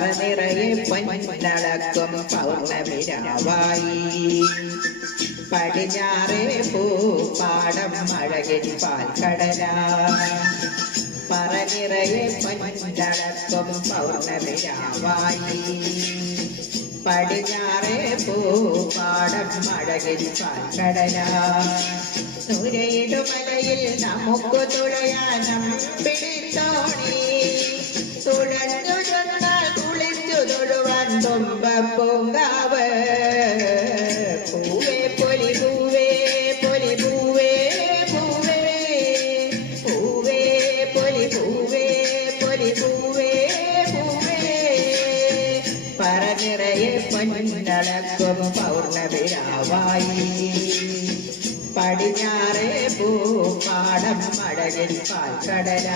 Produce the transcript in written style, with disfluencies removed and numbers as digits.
പറനിറയെ പൊന്നളക്കും പൗർണമിരാവായി പടിഞ്ഞാറേ പൂപ്പാടം അഴകിൻ പാൽക്കടല പറനിറയെ പൊന്നളക്കും പൗർണമിരാവായി പടിഞ്ഞാറേ പൂപ്പാടം അഴകിൻ പാൽക്കടല നുരയിടുമലയിൽ നമുക്ക് തുഴയാനം പിടിത്തോണി തുഴഞ്ഞു ചെന്നാൽ കുളിച്ചു തൊഴുവാൻ തുമ്പപ്പൂങ്കാവ് പൂവേ പൊലി പൂവേ പൊലി പൂവേ പൂവേ പൂവേ പൊലി പൂവേ പൊലി പൂവേ പൂവേ പറനിറയെ പൊന്നളക്കും പൗർണമിരാവായി പടിഞ്ഞാറേ പൂപ്പാടം അഴകിൻ പാൽക്കടല